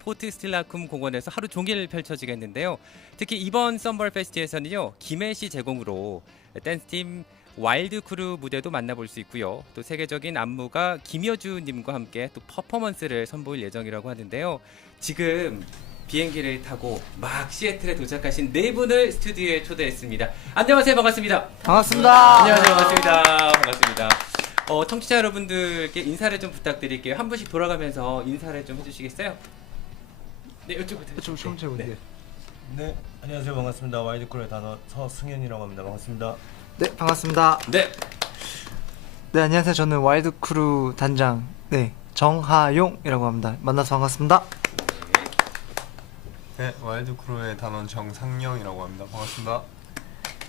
포트 스틸라쿰 공원에서 하루 종일 펼쳐지겠는데요. 특히 이번 썸벌 페스트에서는요. 김혜 씨 제공으로 댄스팀 와일드 크루 무대도 만나볼 수 있고요. 또 세계적인 안무가 김여주 님과 함께 또 퍼포먼스를 선보일 예정이라고 하는데요. 지금 비행기를 타고 막 시애틀에 도착하신 네 분을 스튜디오에 초대했습니다. 안녕하세요. 반갑습니다. 반갑습니다. 안녕하세요. 반갑습니다. 반갑습니다. 어, 청취자 여러분들께 인사를 좀 부탁드릴게요. 한 분씩 돌아가면서 인사를 좀 해주시겠어요? 네, 이쪽부터. 좀 처음. 네. 네. 네, 안녕하세요. 반갑습니다. 와이드쿨의 단어 서승현이라고 합니다. 반갑습니다. 네, 반갑습니다. 네. 네, 안녕하세요. 저는 와일드 크루 단장 네 정하용이라고 합니다. 만나서 반갑습니다. 네, 와일드 크루의 단원 정상영이라고 합니다. 반갑습니다.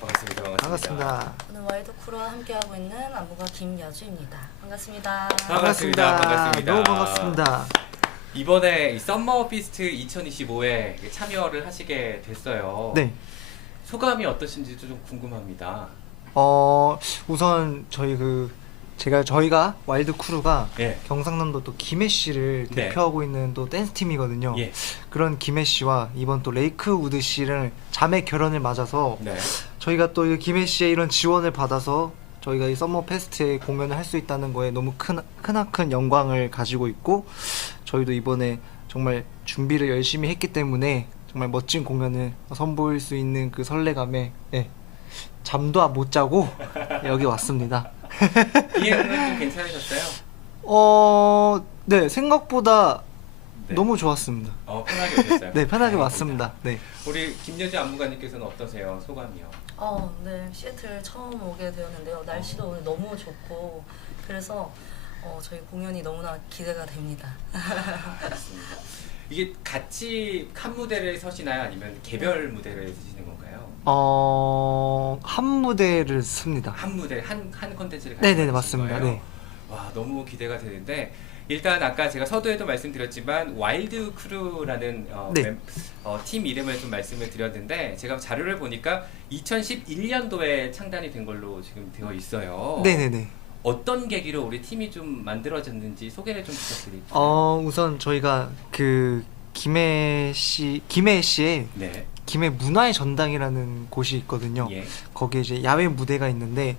반갑습니다. 반갑습니다. 반갑습니다. 저는 와이드 크루와 함께하고 있는 안무가 김여주입니다. 반갑습니다. 반갑습니다. 반갑습니다. 너무 반갑습니다. 이번에 이 썸머 피스트 2025에 참여를 하시게 됐어요. 네. 소감이 어떠신지 좀 궁금합니다. 어 우선 저희 그 제가 저희가 와일드 크루가 예. 경상남도 또 김해 씨를 네. 대표하고 있는 또 댄스 팀이거든요. 예. 그런 김해 씨와 이번 또 레이크 우드 씨를 자매 결혼을 맞아서 네. 저희가 또이 김혜 씨의 이런 지원을 받아서 저희가 이 썸머 페스트에 공연을 할 수 있다는 거에 너무 큰 크나큰 영광을 가지고 있고 저희도 이번에 정말 준비를 열심히 했기 때문에 정말 멋진 공연을 선보일 수 있는 그 설레감에 예, 잠도 못 자고 여기 왔습니다. 비행은 좀 괜찮으셨어요? 어, 네 생각보다 네. 너무 좋았습니다. 어, 편하게 오셨어요? 네 편하게. 왔습니다. 네. 우리 김여주 안무가님께서는 어떠세요? 소감이요? 어, 네, 시애틀 처음 오게 되었는데요. 날씨도 오늘 너무 좋고 그래서 어, 저희 공연이 너무나 기대가 됩니다. 알겠습니다. 이게 같이 한 무대를 서시나요? 아니면 개별 무대를 서시는 건가요? 어, 한 무대를 씁니다. 한 무대 한 한 컨텐츠를 같이 네네네 만드신 맞습니다. 거예요? 네. 와 너무 기대가 되는데 일단 아까 제가 서두에도 말씀드렸지만 와일드 크루라는 어, 네. 멤- 어, 팀 이름을 좀 말씀을 드렸는데 제가 자료를 보니까 2011년도에 창단이 된 걸로 지금 되어 있어요. 네네네. 어떤 계기로 우리 팀이 좀 만들어졌는지 소개를 좀 부탁드릴게요. 어 우선 저희가 그 김해 씨 김해 씨의 네. 김해 문화의 전당이라는 곳이 있거든요. 예. 거기에 이제 야외 무대가 있는데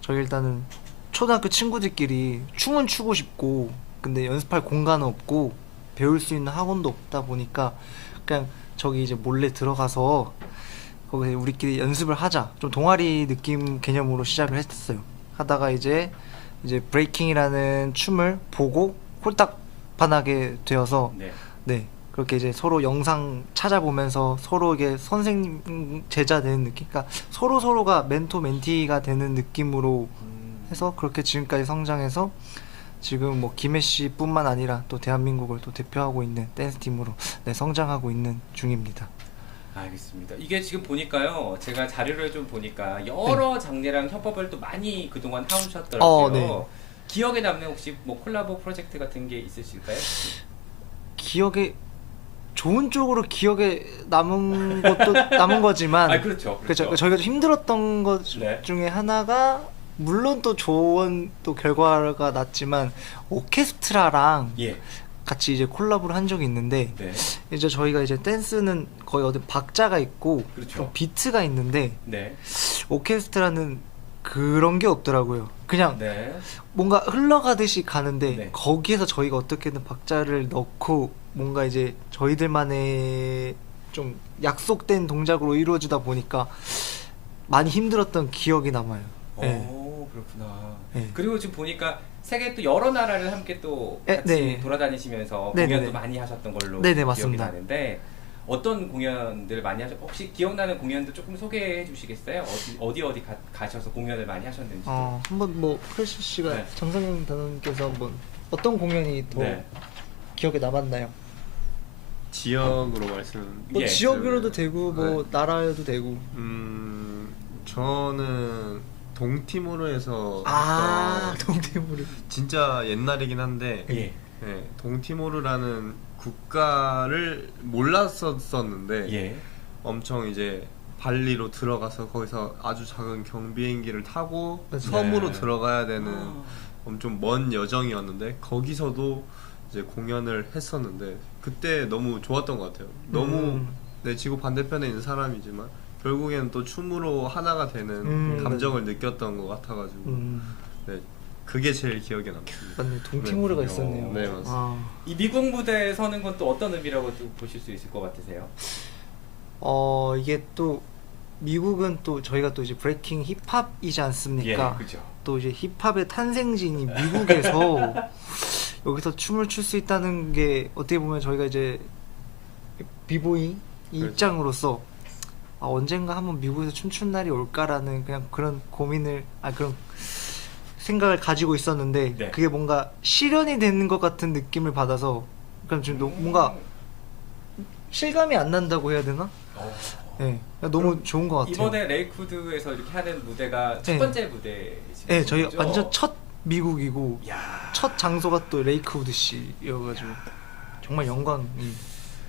저희 일단은 초등학교 친구들끼리 춤은 추고 싶고 근데 연습할 공간은 없고 배울 수 있는 학원도 없다 보니까 그냥 저기 이제 몰래 들어가서 거기 우리끼리 연습을 하자. 좀 동아리 느낌 개념으로 시작을 했었어요. 하다가 이제 이제 브레이킹이라는 춤을 보고 홀딱 반하게 되어서 네. 네 그렇게 이제 서로 영상 찾아보면서 서로 이게 선생님 제자 되는 느낌? 그러니까 서로 서로가 멘토 멘티가 되는 느낌으로 음, 해서 그렇게 지금까지 성장해서 지금 뭐 김혜 씨뿐만 아니라 또 대한민국을 또 대표하고 있는 댄스 팀으로 네, 성장하고 있는 중입니다. 알겠습니다. 이게 지금 보니까요, 제가 자료를 좀 보니까 여러 네. 장르랑 협업을 또 많이 그동안 하셨더라고요. 어, 네. 기억에 남는 혹시 뭐 콜라보 프로젝트 같은 게 있으실까요? 기억에 좋은 쪽으로 기억에 남은 것도 남은 거지만 아 그렇죠, 그렇죠. 그렇죠. 저희가 좀 힘들었던 것 네. 중에 하나가 물론 또 좋은 또 결과가 났지만 오케스트라랑 예, 같이 이제 콜라보를 한 적이 있는데 네, 이제 저희가 이제 댄스는 거의 어디 박자가 있고 그렇죠. 좀 비트가 있는데 네, 오케스트라는 그런 게 없더라고요. 그냥 네. 뭔가 흘러가듯이 가는데 네. 거기에서 저희가 어떻게든 박자를 넣고 뭔가 이제 저희들만의 좀 약속된 동작으로 이루어지다 보니까 많이 힘들었던 기억이 남아요. 네. 오 그렇구나. 네. 그리고 지금 보니까 세계 또 여러 나라를 함께 또 네, 같이 네. 돌아다니시면서 네, 공연도 네, 네. 많이 하셨던 걸로 네, 네, 기억이 맞습니다. 나는데 어떤 공연들 많이 하셨? 혹시 기억나는 공연도 조금 소개해 주시겠어요? 어디 어디 어디 가, 가셔서 공연을 많이 하셨는지. 어, 한번 뭐 크리스 씨가 네. 정상영 단원께서 한번 어떤 공연이 더 네. 기억에 남았나요? 지역으로 말씀. 뭐 예. 지역으로도 되고 뭐 네. 나라여도 되고 음, 저는 동티모르 에서 아 동대문을 진짜 옛날이긴 한데 예. 네, 동티모르라는 국가를 몰랐었었는데 예. 엄청 이제 발리로 들어가서 거기서 아주 작은 경비행기를 타고. 섬으로 네. 들어가야 되는 아. 엄청 먼 여정이었는데 거기서도 이제 공연을 했었는데 그때 너무 좋았던 것 같아요. 너무 음. 내 지구 반대편에 있는 사람이지만 결국에는 또 춤으로 하나가 되는 음. 감정을 느꼈던 것 같아가지고 음, 네, 그게 제일 기억에 남습니다. 맞네. 동티모르가 네. 있었네요. 네, 맞습니다. 아, 이 미국 무대에 서는 건 또 어떤 의미라고 또 보실 수 있을 것 같으세요? 어 이게 또 미국은 또 저희가 또 이제 브레이킹 힙합이지 않습니까? 예, 그죠. 또 이제 힙합의 탄생지인 미국에서 여기서 춤을 출 수 있다는 게 어떻게 보면 저희가 이제 비보이 이 그렇죠. 입장으로서 아, 언젠가 한번 미국에서 춤춘 날이 올까라는 그냥 그런 고민을 아 그런 생각을 가지고 있었는데 네. 그게 뭔가 실현이 되는 것 같은 느낌을 받아서 그럼 지금 너무 뭔가 실감이 안 난다고 해야 되나? 어. 네, 너무 좋은 것 같아요. 이번에 레이쿠드에서 이렇게 하는 무대가 첫 네. 번째 무대이신 네, 저희 거죠? 완전 첫 미국이고 야. 첫 장소가 또 레이크우드 씨여가지고 정말 영광이.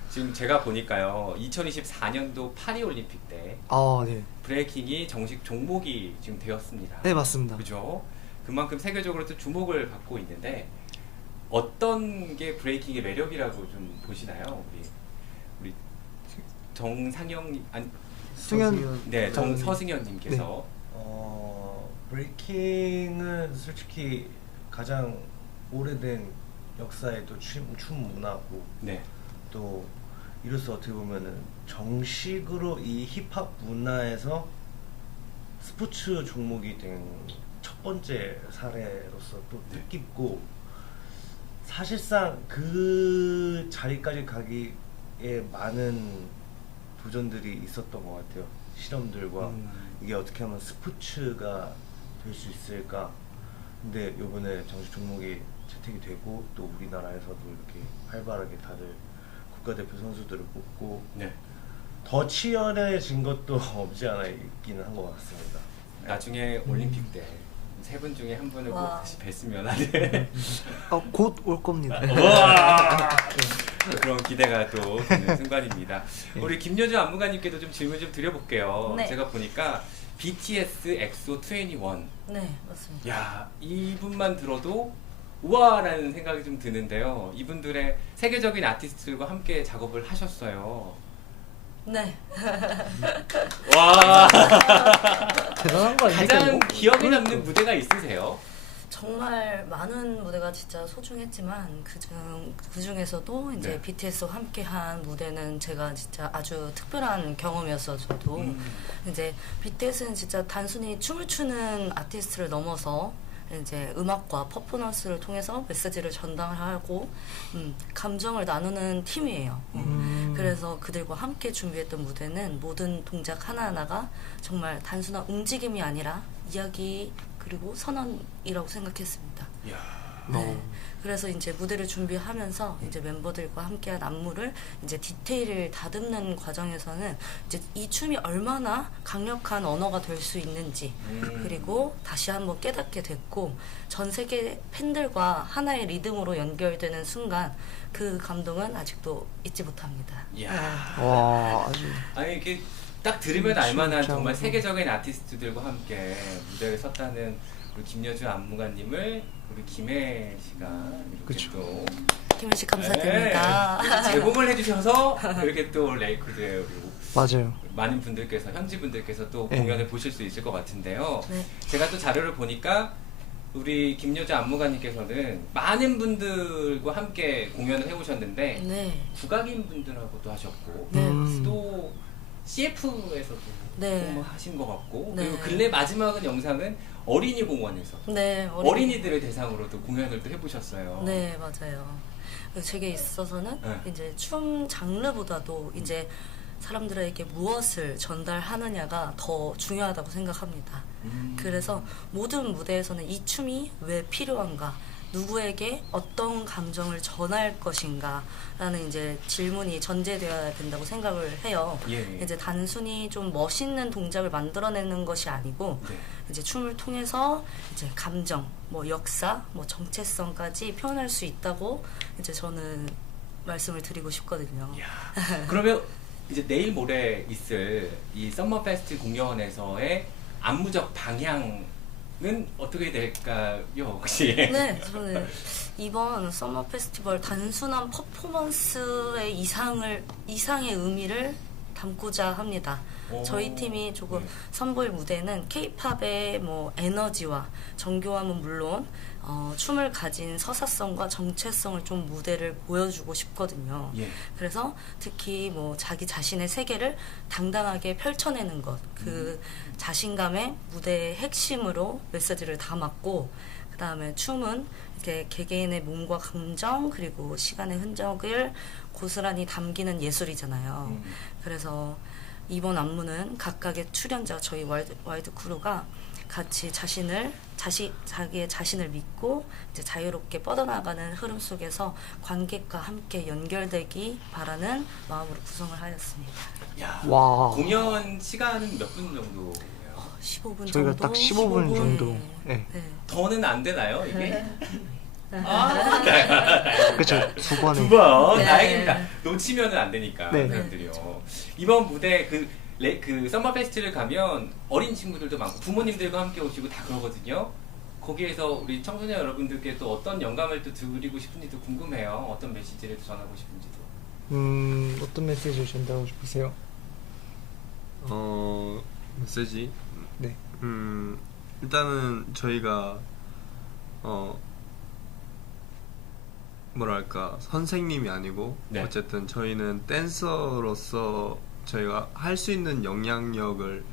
지금 제가 보니까요. 2024년도 파리 올림픽 때 아, 네, 브레이킹이 정식 종목이 지금 되었습니다. 네 맞습니다. 그죠? 그만큼 세계적으로 또 주목을 받고 있는데 어떤 게 브레이킹의 매력이라고 좀 보시나요? 우리 우리 정상영 아니 승현 네, 정- 정서승현 님께서 어, 브레이킹은 솔직히 가장 오래된 역사의 또 춤, 춤 문화고 네. 또 이로써 어떻게 보면은 정식으로 이 힙합 문화에서 스포츠 종목이 된 첫 번째 사례로서 또 네. 뜻깊고 사실상 그 자리까지 가기에 많은 도전들이 있었던 것 같아요. 실험들과 음. 이게 어떻게 하면 스포츠가 될 수 있을까? 근데 요번에 정식 종목이 채택이 되고 또 우리나라에서도 이렇게 활발하게 다들 국가대표 선수들을 뽑고 네. 더 치열해진 것도 없지 않아 있기는 한것 같습니다. 나중에 올림픽 때 세 분 중에 한 분을 꼭 와. 다시 뵀으면 하는 어, 곧올 겁니다. 와! 그런 기대가 또 되는 순간입니다. 네. 우리 김여주 안무가님께도 좀 질문 좀 드려볼게요. 네. 제가 보니까 BTS 엑소 21. 네, 맞습니다. 야 이분만 들어도 우와라는 생각이 좀 드는데요. 이분들의 세계적인 아티스트들과 함께 작업을 하셨어요. 네. 와 대단한 거 아닙니까? 가장 이거? 기억에 그러니까. 남는 무대가 있으세요? 정말 많은 무대가 진짜 소중했지만 그중 그 중에서도 이제 네. BTS와 함께한 무대는 제가 진짜 아주 특별한 경험이었어요. 저도 음. 이제 BTS는 진짜 단순히 춤을 추는 아티스트를 넘어서 이제 음악과 퍼포먼스를 통해서 메시지를 전달하고 음, 감정을 나누는 팀이에요. 음. 그래서 그들과 함께 준비했던 무대는 모든 동작 하나하나가 정말 단순한 움직임이 아니라 이야기 그리고 선언이라고 생각했습니다. 이야. 네. 어. 그래서 이제 무대를 준비하면서 이제 멤버들과 함께한 안무를 이제 디테일을 다듬는 과정에서는 이제 이 춤이 얼마나 강력한 언어가 될 수 있는지 음. 그리고 다시 한번 깨닫게 됐고 전 세계 팬들과 하나의 리듬으로 연결되는 순간 그 감동은 아직도 잊지 못합니다. 이야. 와 아주 아니 이게 딱 들으면 음, 알만한. 정말 세계적인 아티스트들과 함께 무대에 섰다는 우리 김여주 안무가님을 우리 김혜 씨가 이렇게 그쵸. 또 김현 씨 감사드립니다. 네, 제공을 해주셔서 이렇게 또 레이크드에 우리 맞아요. 많은 분들께서 현지 분들께서 또 네. 공연을 보실 수 있을 것 같은데요. 네. 제가 또 자료를 보니까 우리 김여주 안무가님께서는 많은 분들과 함께 공연을 해오셨는데 네. 국악인 분들하고도 하셨고 네. 음. 또 CF에서도 네. 하신 것 같고 네. 그리고 근래 마지막은 영상은 어린이 공원에서 네. 어린이... 들을 대상으로도 공연을 또 해보셨어요. 네, 맞아요. 제게 있어서는 네. 이제 춤 장르보다도 이제 사람들에게 무엇을 전달하느냐가 더 중요하다고 생각합니다. 음. 그래서 모든 무대에서는 이 춤이 왜 필요한가, 누구에게 어떤 감정을 전할 것인가 라는 이제 질문이 전제되어야 된다고 생각을 해요. 예. 이제 단순히 좀 멋있는 동작을 만들어내는 것이 아니고 네. 이제 춤을 통해서 이제 감정, 뭐 역사, 뭐 정체성까지 표현할 수 있다고 이제 저는 말씀을 드리고 싶거든요. 그러면 이제 내일 모레 있을 이 썸머 페스트 공연에서의 안무적 방향 어떻게 될까요 혹시? 네, 저는 이번 서머 페스티벌 단순한 퍼포먼스의 이상을 이상의 의미를 담고자 합니다. 오. 저희 팀이 조금 네. 선보일 무대는 K-팝의 뭐 에너지와 정교함은 물론 어, 춤을 가진 서사성과 정체성을 좀 무대를 보여주고 싶거든요. 예. 그래서 특히 뭐 자기 자신의 세계를 당당하게 펼쳐내는 것, 그 자신감의 무대의 핵심으로 메시지를 담았고, 그 다음에 춤은 이렇게 개개인의 몸과 감정 그리고 시간의 흔적을 고스란히 담기는 예술이잖아요. 음. 그래서 이번 안무는 각각의 출연자 저희 와이드, 와이드 크루가 같이 자신을 자시, 자기의 자신을 믿고 이제 자유롭게 뻗어나가는 흐름 속에서 관객과 함께 연결되기 바라는 마음으로 구성을 하였습니다. 야. 와. 공연 시간은 몇 분 정도예요? 15분 저희가 정도. 딱 15분 정도. 네. 네. 더는 안 되나요 이게? 네. 아, 네. 그쵸 두 번에. 두 번. 네. 다행입니다. 놓치면은 안 되니까 네. 사람들이요. 이번 무대 그, 레, 그 썸머 페스티를 가면 어린 친구들도 많고 부모님들과 함께 오시고 다 그러거든요. 거기에서 우리 청소년 여러분들께 또 어떤 영감을 또 드리고 싶은지도 궁금해요. 어떤 메시지를 또 전하고 싶은지도. 음 어떤 메시지를 전달하고 싶으세요? 어 메시지. 네. 음 일단은 저희가 어 뭐랄까 선생님이 아니고 네. 어쨌든 저희는 댄서로서 저희가 할 수 있는 영향력을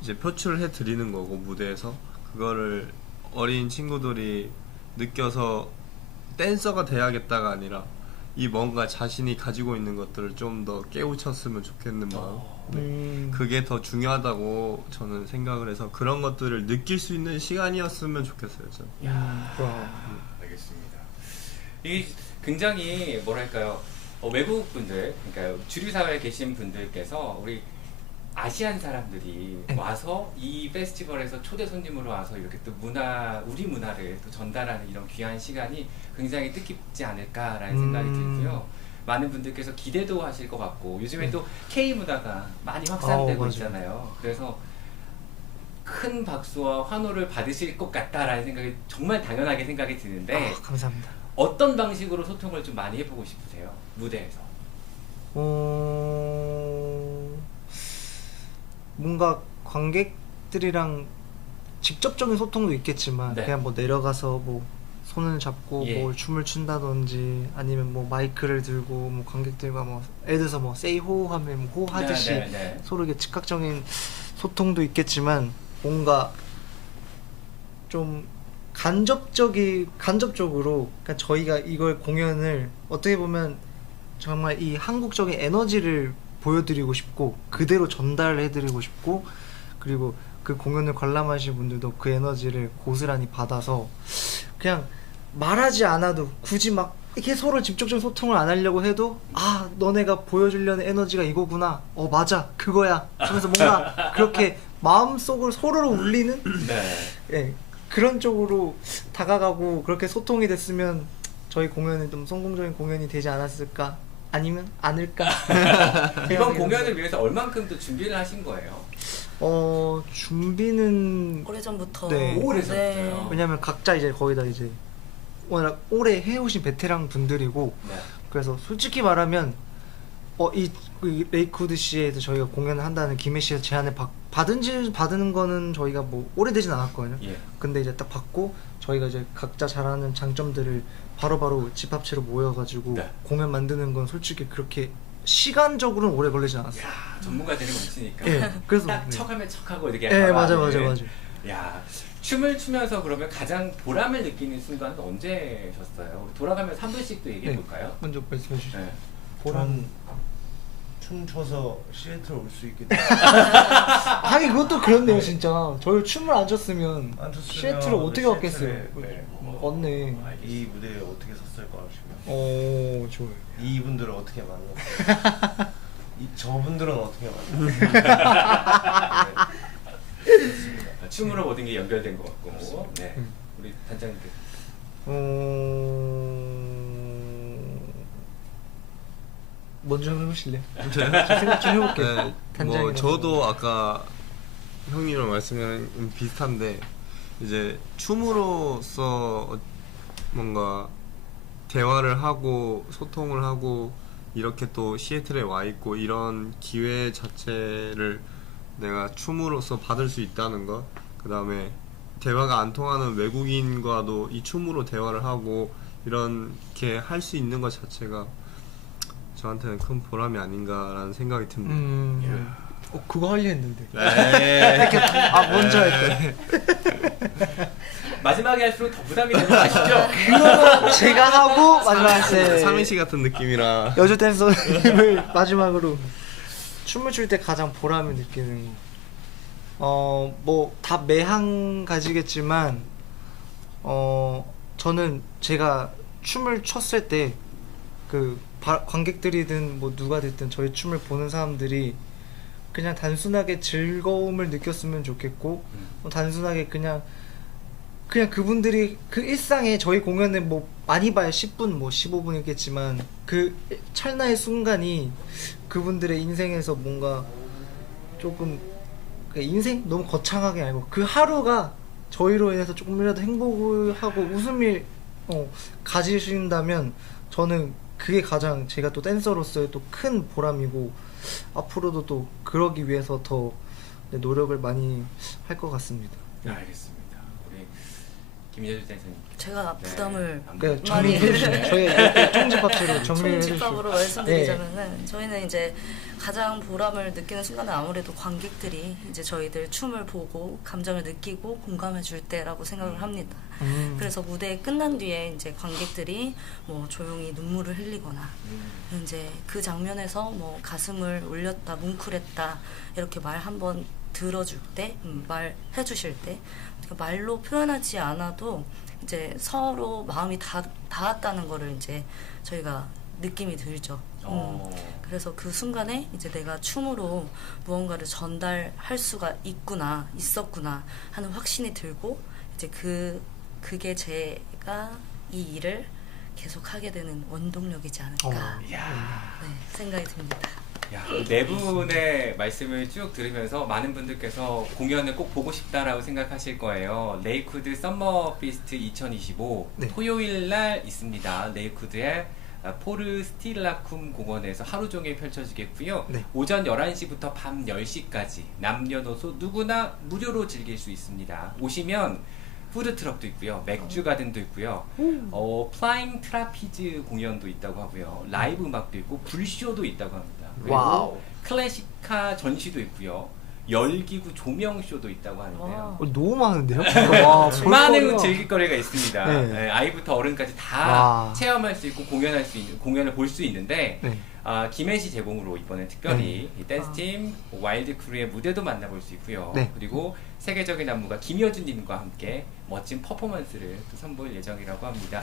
이제 표출해 드리는 거고 무대에서 그거를 어린 친구들이 느껴서 댄서가 돼야겠다가 아니라 이 뭔가 자신이 가지고 있는 것들을 좀 더 깨우쳤으면 좋겠는 마음 어, 음, 그게 더 중요하다고 저는 생각을 해서 그런 것들을 느낄 수 있는 시간이었으면 좋겠어요. 저는. 음, 그럼. 알겠습니다. 이게 굉장히 뭐랄까요 어, 외국 분들 그러니까 주류 사회에 계신 분들께서 우리 아시안 사람들이 네. 와서 이 페스티벌에서 초대 손님으로 와서 이렇게 또 문화 우리 문화를 또 전달하는 이런 귀한 시간이 굉장히 뜻깊지 않을까라는 생각이 음. 들고요. 많은 분들께서 기대도 하실 것 같고 요즘에 네. 또 K 문화가 많이 확산되고 맞아요. 있잖아요. 그래서 큰 박수와 환호를 받으실 것 같다라는 생각이 정말 당연하게 생각이 드는데 아, 감사합니다. 어떤 방식으로 소통을 좀 많이 해보고 싶으세요? 무대에서. 어 뭔가 관객들이랑 직접적인 소통도 있겠지만 네. 그냥 뭐 내려가서 뭐 손을 잡고 예. 뭐 춤을 춘다든지 아니면 뭐 마이크를 들고 뭐 관객들과 뭐 예를 들어서 뭐 세이 호 하면 뭐 호 하듯이 네, 네, 네. 서로 이게 즉각적인 소통도 있겠지만 뭔가 좀 간접적이 간접적으로 그러니까 저희가 이걸 공연을 어떻게 보면 정말 이 한국적인 에너지를 보여드리고 싶고 그대로 전달해드리고 싶고 그리고 그 공연을 관람하신 분들도 그 에너지를 고스란히 받아서 그냥 말하지 않아도 굳이 막 이렇게 서로 직접적인 소통을 안 하려고 해도 아 너네가 보여주려는 에너지가 이거구나. 어 맞아. 그거야. 하면서 뭔가 그렇게 마음속으로 서로를 울리는? 네. 예, 그런 쪽으로 다가가고 그렇게 소통이 됐으면 저희 공연은 좀 성공적인 공연이 되지 않았을까 아니면 않을까 이번 공연을 위해서 얼만큼 또 준비를 하신 거예요? 어 준비는 오래전부터 네. 오래전부터요? 왜냐면 각자 이제 거의 다 이제 워낙 오래 해오신 베테랑 분들이고 네. 그래서 솔직히 말하면 어이 그 레이코드 씨에서 저희가 공연을 한다는 김혜 씨의 제안을 받, 받은 지 받은 거는 저희가 뭐 오래되진 않았거든요. 예. 근데 이제 딱 받고 저희가 이제 각자 잘하는 장점들을 바로 바로 집합체로 모여가지고 네. 공연 만드는 건 솔직히 그렇게 시간적으로는 오래 걸리진 않았어요. 야, 전문가들이 뭉치니까. 예, 그래서 딱 네. 척하면 척하고 이렇게 예, 바로 맞아. 맞아, 맞아. 야, 춤을 추면서 그러면 가장 보람을 느끼는 순간은 언제셨어요? 돌아가면서 한 분씩 또 얘기해 네. 볼까요? 먼저 말씀해 주시죠. 네. 보람 춤춰서 시애틀 올 수 있게 돼. 하긴 그것도 그렇네요, 진짜. 저희 춤을 안 췄으면 안 췄으면 시애틀을 어떻게 시애틀에, 갔겠어요? 네. 맞네. 이 무대에 어떻게 섰을까 싶으면 오, 좋아요. 이분들을 어떻게 만났어요? 이 저분들은 어떻게 만났어요? 네. 그렇습니다. 아, 춤으로 모든 게 연결된 것 같고. 네. 음. 우리 단장님께. 어... 먼저 해보실래요? 제가 생각 좀 해볼게요. 네, 뭐. 저도 아까 형님이랑 말씀은 비슷한데 이제 춤으로써 뭔가 대화를 하고 소통을 하고 이렇게 또 시애틀에 와 있고 이런 기회 자체를 내가 춤으로써 받을 수 있다는 것 그 다음에 대화가 안 통하는 외국인과도 이 춤으로 대화를 하고 이렇게 할 수 있는 것 자체가 저한테는 큰 보람이 아닌가라는 생각이 듭니다. 음. 어, 그거 하려 했는데. 네. 이렇게 아 먼저 할 때. 마지막에 할수록 더 부담이 되는 거 아시죠? 제가 하고 마지막 할 때. 삼인씨 같은 느낌이라 여주 댄서님을 마지막으로 춤을 출 때 가장 보람을 느끼는 거. 어, 뭐 다 매한 가지겠지만 어, 저는 제가 춤을 췄을 때 그 관객들이든 뭐 누가 됐든 저희 춤을 보는 사람들이 그냥 단순하게 즐거움을 느꼈으면 좋겠고 뭐 단순하게 그냥 그냥 그분들이 그 일상에 저희 공연에 뭐 많이 봐야 10분 뭐 15분이겠지만 그 찰나의 순간이 그분들의 인생에서 뭔가 조금 그 인생? 너무 거창하게 알고 그 하루가 저희로 인해서 조금이라도 행복을 하고 웃음을 어, 가지신다면 저는 그게 가장 제가 또 댄서로서의 또 큰 보람이고 앞으로도 또 그러기 위해서 더 네, 노력을 많이 할 것 같습니다. 네, 알겠습니다. 김여주 댄서님. 제가 네. 부담을 그 많이 정리해 주시면 저희 이렇게 총집합으로 정리를 해주시고 총집합으로 말씀드리자면은 저희는 이제 가장 보람을 느끼는 순간은 아무래도 관객들이 이제 저희들 춤을 보고 감정을 느끼고 공감해 줄 때라고 생각을 합니다. 음. 그래서 무대 끝난 뒤에 이제 관객들이 뭐 조용히 눈물을 흘리거나 이제 그 장면에서 뭐 가슴을 울렸다 뭉클했다 이렇게 말 한번 들어줄 때 음, 말해 주실 때 그러니까 말로 표현하지 않아도 이제 서로 마음이 다, 닿았다는 거를 이제 저희가 느낌이 들죠. 음. 어. 그래서 그 순간에 이제 내가 춤으로 무언가를 전달할 수가 있구나, 있었구나 하는 확신이 들고 이제 그 그게 제가 이 일을 계속 하게 되는 원동력이지 않을까. 네, 생각이 듭니다. 야, 네 분의 말씀을 쭉 들으면서 많은 분들께서 공연을 꼭 보고 싶다라고 생각하실 거예요. 레이쿠드 썸머 피스트 2025 네. 토요일 날 있습니다. 레이쿠드의 아, 포르 스틸라쿰 공원에서 하루 종일 펼쳐지겠고요. 네. 오전 11시부터 밤 10시까지 남녀노소 누구나 무료로 즐길 수 있습니다. 오시면 푸드 트럭도 있고요. 맥주 가든도 있고요. 어, 플라잉 트라피즈 공연도 있다고 하고요. 라이브 음악도 있고 불쇼도 있다고 합니다. 그리고 와우. 클래식카 전시도 있고요. 열기구 조명 쇼도 있다고 하는데요. 와. 어, 너무 많은데요? 와, 수많은 볼거리가. 즐길거리가 있습니다. 네. 네, 아이부터 어른까지 다 와. 체험할 수 있고 공연할 수 있는 공연을 볼 수 있는데 네. 아, 김혜시 제공으로 이번에 특별히 이 댄스 팀 와일드 크루의 무대도 만나볼 수 있고요. 네. 그리고 세계적인 안무가 김효준님과 함께 멋진 퍼포먼스를 또 선보일 예정이라고 합니다.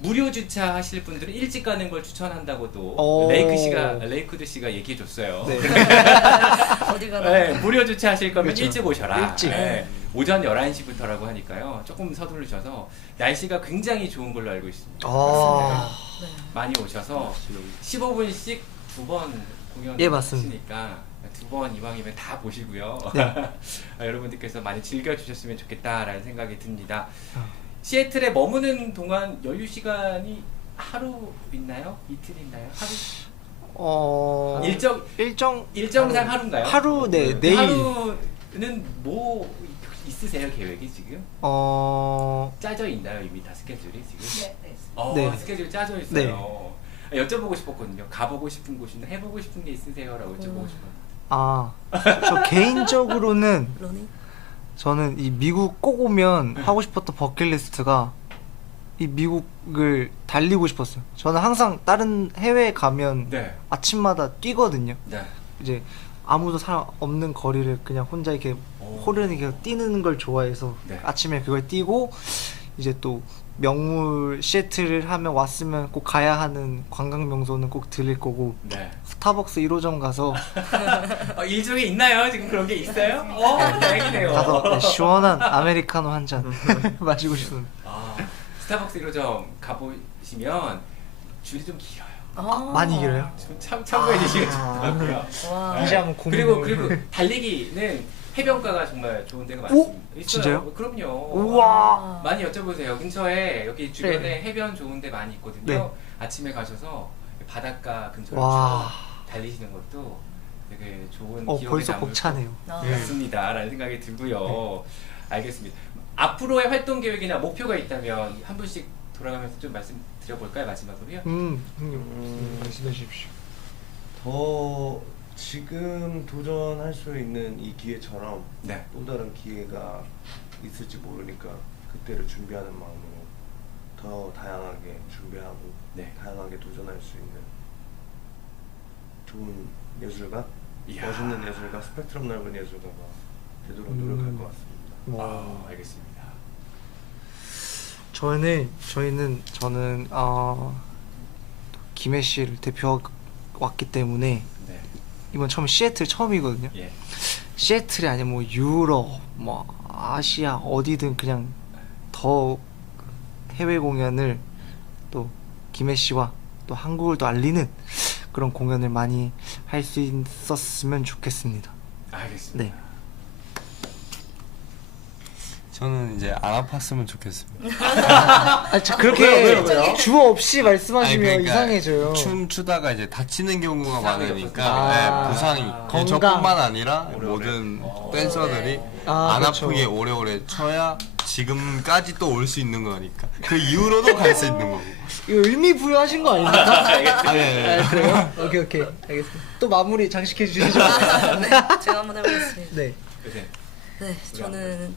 네. 무료 주차하실 분들은 일찍 가는 걸 추천한다고도 오. 레이크 씨가 레이크드 씨가 얘기해 줬어요. 네. 어디 가나 네, 무료 주차하실 거면 그렇죠. 일찍 오셔라. 일찍. 네, 오전 11시부터라고 하니까요. 조금 서두르셔서 날씨가 굉장히 좋은 걸로 알고 있습니다. 아. 네. 많이 오셔서 15분씩 두 번 공연 예, 맞습니다. 하시니까 두 번 이왕이면 다 보시고요. 네. 아, 여러분들께서 많이 즐겨 주셨으면 좋겠다라는 생각이 듭니다. 아. 시애틀에 머무는 동안 여유 시간이 하루 있나요? 이틀 있나요? 하루 어. 일정 일정 일정상 하루 인가요? 하루 네그 내일 하루는 뭐 있으세요 계획이 지금 어. 짜져 있나요 이미 다 스케줄이 지금? 네. 어 네. 스케줄 짜져 있어요. 아, 여쭤보고 싶었거든요. 가보고 싶은 곳이나 해보고 싶은 게 있으세요?라고 여쭤보고 음. 싶어요. 아. 저 개인적으로는 러닝? 저는 이 미국 꼭 오면 하고 싶었던 버킷리스트가 이 미국을 달리고 싶었어요. 저는 항상 다른 해외에 가면 네. 아침마다 뛰거든요. 네. 이제 아무도 사람 없는 거리를 그냥 혼자 이렇게 오. 호르니게 뛰는 걸 좋아해서 네. 아침에 그걸 뛰고 이제 또 명물 시애틀을 하면 왔으면 꼭 가야 하는 관광 명소는 꼭 들릴 거고 네. 스타벅스 1호점 가서 어, 일 중에 있나요? 지금 그런 게 있어요? 어, 다행이네요. 가서 네, 시원한 아메리카노 한 잔 마시고 싶은 아, 스타벅스 1호점 가보시면 줄이 좀 길어요. 아, 많이 길어요? 좀참 참고해 주시면 아. 좋고요. 그리고 그리고 달리기는 해변가가 정말 좋은 데가 오? 많습니다. 있어요. 진짜요? 그럼요. 우와. 많이 여쭤보세요. 근처에 여기 주변에 해변 좋은 데 많이 있거든요. 네. 아침에 가셔서 바닷가 근처로 와. 쭉 달리시는 것도 되게 좋은 어 기억에 벌써 남을 벅차네요. 아, 네. 같습니다라는 생각이 들고요. 알겠습니다. 앞으로의 활동 계획이나 목표가 있다면 한 분씩 돌아가면서 좀 말씀 드려볼까요 마지막으로요? 음, 형님 음. 말씀해 주십시오. 더 지금 도전할 수 있는 이 기회처럼 네. 또 다른 기회가 있을지 모르니까 그때를 준비하는 마음으로 더 다양하게 준비하고 네. 다양하게 도전할 수 있는 좋은 예술가, 이야. 멋있는 예술가, 스펙트럼 넓은 예술가가 되도록 노력할 것 같습니다. 아, 알겠습니다. 저는 저희는 저는 어, 김해 씨를 대표 왔기 때문에 네. 이번 처음 시애틀 처음이거든요. 예. 시애틀이 아니면 뭐 유럽, 뭐 아시아 어디든 그냥 더 해외 공연을 또 김해 씨와 또 한국을 또 알리는 그런 공연을 많이 할 수 있었으면 좋겠습니다. 알겠습니다. 네. 저는 이제 안 아팠으면 좋겠습니다. 아, 저 그렇게 주어 없이 말씀하시면 아니, 그러니까 이상해져요. 춤 추다가 이제 다치는 경우가 많으니까 없었어요. 네, 부상이 아, 건강. 저뿐만 아니라 오래오래. 모든 어. 댄서들이 아, 안 그렇죠. 아프게 오래오래 쳐야 지금까지 또 올 수 있는 거니까 그 이후로도 갈 수 있는 거고. 이거 의미 부여하신 거 아닙니까? 아니, 아니, 아니. 아, 그래요? 오케이 오케이 알겠습니다. 또 마무리 장식해 주시죠. 네, 제가 한번 해보겠습니다. 네. 네. 네, 저는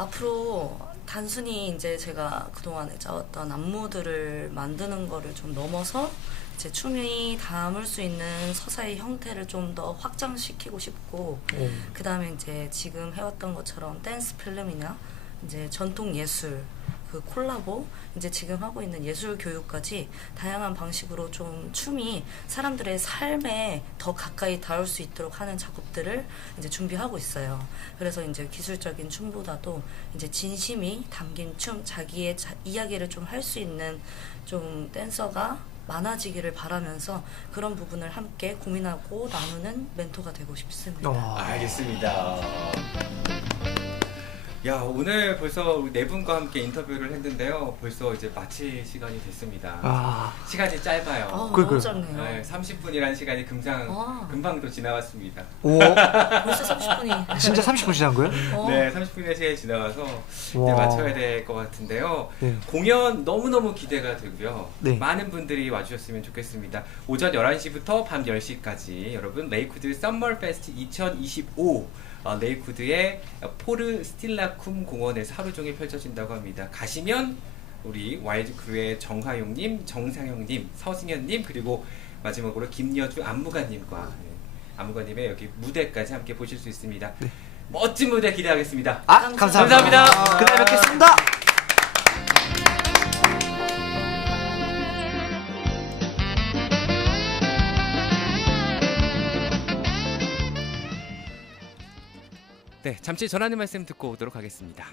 앞으로 단순히 이제 제가 그동안에 짜왔던 안무들을 만드는 거를 좀 넘어서 제 춤이 담을 수 있는 서사의 형태를 좀 더 확장시키고 싶고 그 다음에 이제 지금 해왔던 것처럼 댄스 필름이나 이제 전통 예술 그 콜라보 이제 지금 하고 있는 예술 교육까지 다양한 방식으로 좀 춤이 사람들의 삶에 더 가까이 닿을 수 있도록 하는 작업들을 이제 준비하고 있어요. 그래서 이제 기술적인 춤보다도 이제 진심이 담긴 춤, 자기의 자- 이야기를 좀 할 수 있는 좀 댄서가 많아지기를 바라면서 그런 부분을 함께 고민하고 나누는 멘토가 되고 싶습니다. 와. 알겠습니다. 야 오늘 벌써 우리 네 분과 함께 인터뷰를 했는데요. 벌써 이제 마칠 시간이 됐습니다. 아. 시간이 짧아요. 아, 그러니까요. 너무 짧네요. 네, 30분이라는 시간이 금방 아. 금방도 지나갔습니다. 오. 벌써 30분이. 진짜 30분 지난 거예요? 어. 네, 30분의 시간이 지나가서 이제 와. 맞춰야 될 것 같은데요. 네. 공연 너무너무 기대가 되고요. 네. 많은 분들이 와주셨으면 좋겠습니다. 오전 11시부터 밤 10시까지 여러분 레이쿠드 썸머 페스트 2025 어, 레이쿠드의 포르 스틸라쿰 공원에서 하루 종일 펼쳐진다고 합니다. 가시면 우리 와일드 크루의 정하용님, 정상영님, 서승현님 그리고 마지막으로 김여주 안무가님과 네, 안무가님의 여기 무대까지 함께 보실 수 있습니다. 멋진 무대 기대하겠습니다. 아, 감사합니다. 감사합니다. 그날 뵙겠습니다. 네, 잠시 전하는 말씀 듣고 오도록 하겠습니다.